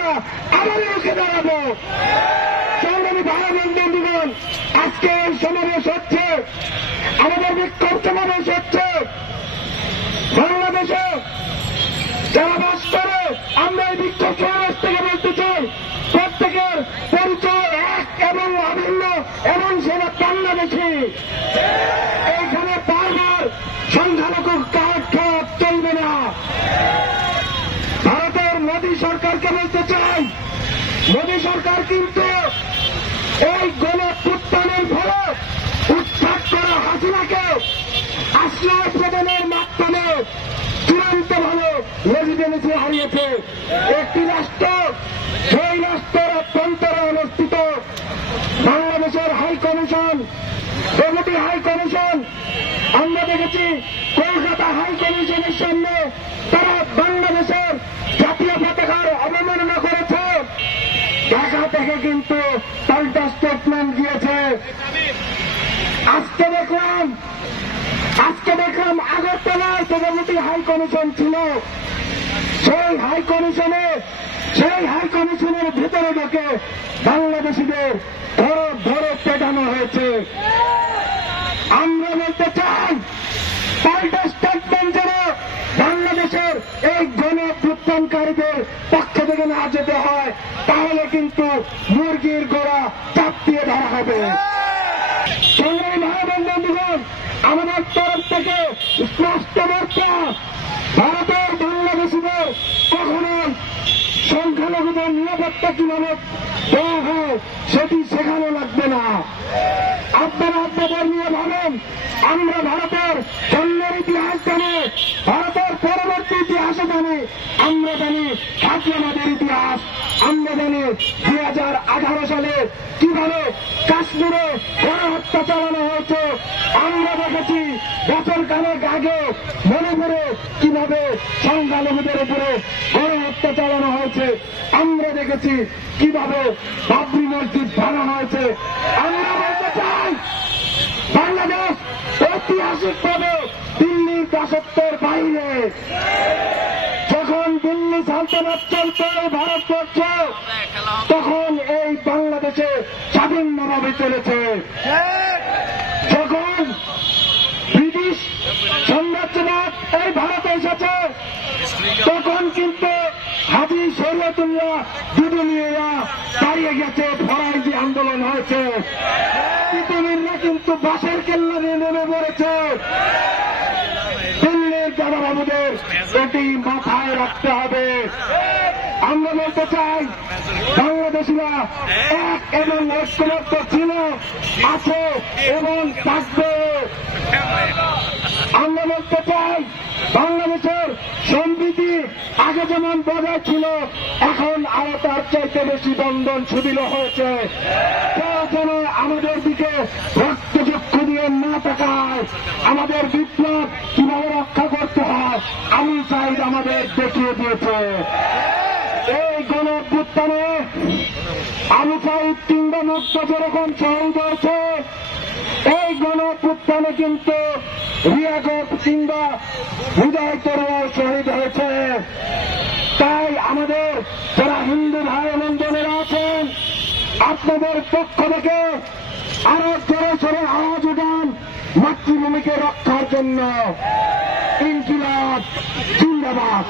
আমরা আবারও রুখে দাঁড়াবো। সংগ্রামী ভাই বন্ধুগণ, আজকে এই সমাবেশ হচ্ছে, আমাদের বিক্ষোভ সমাবেশ হচ্ছে বাংলাদেশে যারা বাস করে। আমরা এই বিক্ষোভ সমাবেশ থেকে বলতে চাই, প্রত্যেকের পরিচয় এক এবং অভিন্ন, এবং সেটা বাংলাদেশি। এইখানে বারবার সংখ্যালঘু কার্ড খাওয়া চলবে না। ভারতের মোদী সরকারকে বলতে চাই, মোদী সরকার কিন্তু এই গণঅভ্যুত্থানের ফলে উৎখাত করা হাসিনাকে আশ্রয় প্রদানের মাধ্যমে চূড়ান্তভাবে লেজিটিমেসি হারিয়েছে। একটি রাষ্ট্র, সেই রাষ্ট্রের অভ্যন্তরে অবস্থিত বাংলাদেশের high commission, deputy high commission, আমরা দেখেছি কলকাতা হাই কমিশনের সামনে তারা বাংলাদেশের জাতীয় পতাকার অবমাননা করেছে। ঢাকা থেকে কিন্তু পাল্টা স্টেটমেন্ট দিয়েছে। আজকে দেখলাম আগরতলায় ডেপুটি হাই কমিশন ছিল, সেই হাই কমিশনের ভিতরে ঢুকে বাংলাদেশিদের ধরে পেটানো হয়েছে। আমরা বলতে চাই, পাল্টা স্টেটমেন্ট যেন বাংলাদেশের এই গণঅভ্যুত্থানকারীদের পক্ষ থেকে না যেতে হয়, তাহলে কিন্তু মুরগির গোড়া চাপ দিয়ে ধরা হবে। সংগ্রামী ভাই বন্ধুগণ, আমাদের তরফ থেকে স্পষ্ট বার্তা, ভারতের বাংলাদেশিদের কখনো সংখ্যালঘুদের নিরাপত্তা কিভাবে দেওয়া হয় সেটি শেখানো লাগবে না। আপনারা আপনাদের নিয়ে ভাবেন, আমরা ভারতের জন্মের ইতিহাস জানি, ভারতের পরবর্তী ইতিহাসও জানি। আমরা জানি খাতিয়ানাদের ইতিহাস, আমরা জানি 2018 সালে কিভাবে কাশ্মীরে গণহত্যা চালানো হয়েছে। আমরা দেখেছি বছর খানেক আগে মণিপুরে কিভাবে সংখ্যালঘুদের উপরে গণহত্যা চালানো হয়েছে। আমরা দেখেছি কিভাবে বাবরি মসজিদ ভাঙা হয়েছে। আমরা বলতে চাই, বাংলাদেশ ঐতিহাসিকভাবে দিল্লির দাসত্বের বাইরে। যখন দিল্লি সালতানাত চলতো ভারতবর্ষ, তখন এই বাংলাদেশে স্বাধীনভাবে চলেছে। যখন ব্রিটিশ সাম্রাজ্যবাদ এই ভারতে এসেছে, তখন কিন্তু হাজি শরীয়তুল্লাহ দুদুলিয়া দাঁড়িয়ে গেছে, ফরাইজি আন্দোলন হয়েছে, তিতুমিররা কিন্তু বাঁশের কেল্লা নিয়ে নেমে পড়েছে। দিল্লির দাদাবাবুদের এটি মাথায় রাখতে হবে। আমরা বলতে চাই, বাংলাদেশিরা এক এবং ঐক্যবদ্ধ ছিল, আছে এবং থাকবে। আমরা বলতে চাই, বাংলাদেশের সম্প্রীতি আগে যেমন বজায় ছিল, এখন আরো তার চাইতে বেশি বন্ধন সুদৃঢ় হয়েছে। কেউ যেন আমাদের দিকে রক্তচক্ষু দিয়ে না তাকায়। আমাদের বিপ্লব কিভাবে রক্ষা করতে হয় আমির সাহিদ আমাদের দেখিয়ে দিয়েছে। এই গণঅভ্যুত্থানে আবু সাইদ কিংবা মুক্ত যেরকম শহীদ হয়েছে, এই গণঅভ্যুত্থানে কিন্তু রিয়াগত কিংবা হৃদয় তরুণ শহীদ হয়েছে। তাই আমাদের যারা হিন্দু ভাই এবং বোনেরা আছেন, আপনাদের পক্ষ থেকে আরো জোরে জোরে আওয়াজ উঠান মাতৃভূমিকে রক্ষার জন্য। ইনকিলাব জিন্দাবাদ।